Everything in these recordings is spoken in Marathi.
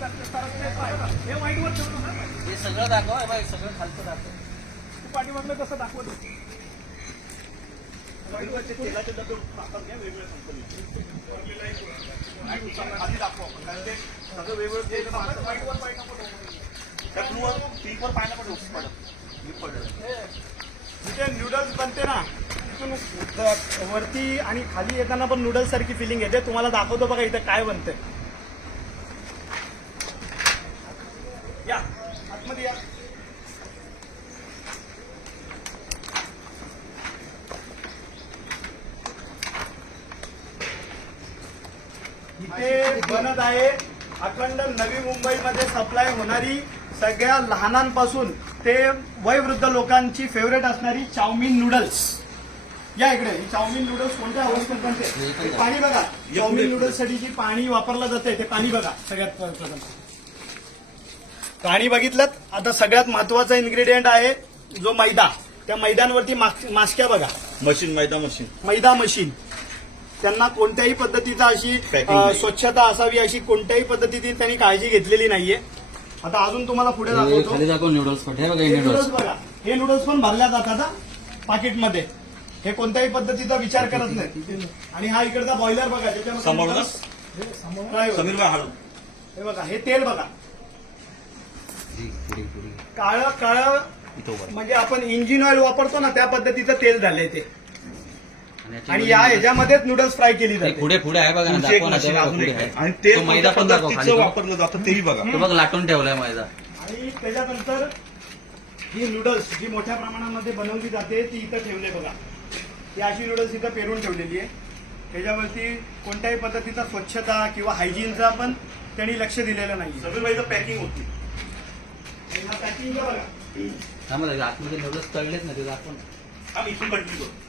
हे वाईटवर ठेवतो ना हे सगळं दाखव हे सगळं खालचं दाखव. तू पाठीमागलं कसं दाखवत होती वाईटवरचे तेलाचे डबे हातात घ्या वेगवेगळ्या कंपनीचे आधी दाखवा आपण कारण ते सगळं वेगवेगळं तेल वाईटवर पाय नको ठेवू. त्या क्रूवर पीकवर पाय नको ठेवू पडत मी पडलं जिथे नूडल्स बनते ना तिथून वरती आणि खाली येताना पण नूडल्स सारखी फिलिंग येते. तुम्हाला दाखवतो बघा इथे काय बनते या आतमध्ये या इथे बनत आहे. अखंड नवी मुंबईमध्ये सप्लाय होणारी सगळ्या लहानांपासून ते वयवृद्ध लोकांची फेवरेट असणारी चाऊमिन नूडल्स या इकडे चाऊमिन नूडल्स कोणत्या अवस्थेत बनते पाणी बघा. चाऊमिन नूडल्ससाठी जी पाणी वापरलं जाते ते पाणी बघा. सगळ्यात पाणी बघितलं आता सगळ्यात महत्त्वाचा इन्ग्रेडियंट आहे जो मैदा. त्या मैद्यांवरती मास- मास्क्या बघा. मशीन मैदा मशीन. मैदा मशीन. त्यांना कोणत्याही पद्धतीचा अशी. स्वच्छता असावी अशी कोणत्याही पद्धतीची त्यांनी काळजी घेतलेली नाहीये. आता अजून तुम्हाला पुढे हे दाखवतो. दाखव नूडल्स बघा नूडल्स बघा. हे नूडल्स पण भरल्या जातात हा, पाकिटमध्ये. हे कोणत्याही पद्धतीचा विचार करत नाही आणि हा इकडचा बॉयलर बघा हाडू हे बघा. हे तेल बघा. काळं काळं म्हणजे आपण इंजिन ऑइल वापरतो ना त्या पद्धतीचं तेल झालंय ते. आणि या ह्याच्यामध्येच नूडल्स फ्राय केली जाते. पुढे पुढे आहे बघा ना तुमची एक दाखव ना मशीन ते बघा अजून पुढे एक आहे. आहे. आणि ते तो मैदा पण दाखव खाली पद्धतीचं तो. वापरलं जातं तेही बघा. तो बघ लाटून ठेवलाय मैदा. आणि त्याच्यानंतर ही नूडल्स जी मोठ्या प्रमाणामध्ये बनवली जाते ती इथं ठेवले बघा. ही अशी नूडल्स इथं पेरून ठेवलेली आहे. त्याच्यावरती कोणत्याही पद्धतीचा स्वच्छता किंवा हायजीनचा पण त्यांनी लक्ष दिलेलं नाही समीर भाईचं पॅकिंग होती. पॅकिंग बघा. थांबा आतमध्ये नूडल्स तळलेत ना ते दाखव ना. आम्ही इथून कंटिन्यू करू.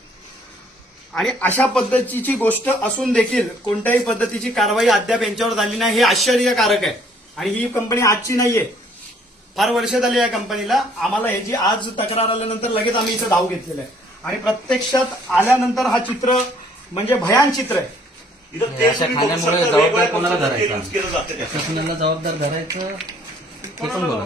आणि अशा पद्धतीची गोष्ट असून देखील कोणत्याही पद्धतीची कारवाई अद्याप यांच्यावर झाली नाही. हे आश्चर्यकारक आहे. आणि ही कंपनी आजची नाहीये. फार वर्ष झाली या कंपनीला. आम्हाला ह्याची आज तक्रार आल्यानंतर लगेच आम्ही इथं धाव घेतलेलं आहे. आणि प्रत्यक्षात आल्यानंतर हा चित्र म्हणजे भयान चित्र आहे. इथं हे अशा खाण्यामुळे जबाबदार कोणाला धरायचं? use केलं जातं त्याच्यात. प्रशासनाला जबाबदार? धरायचं ते पण बोला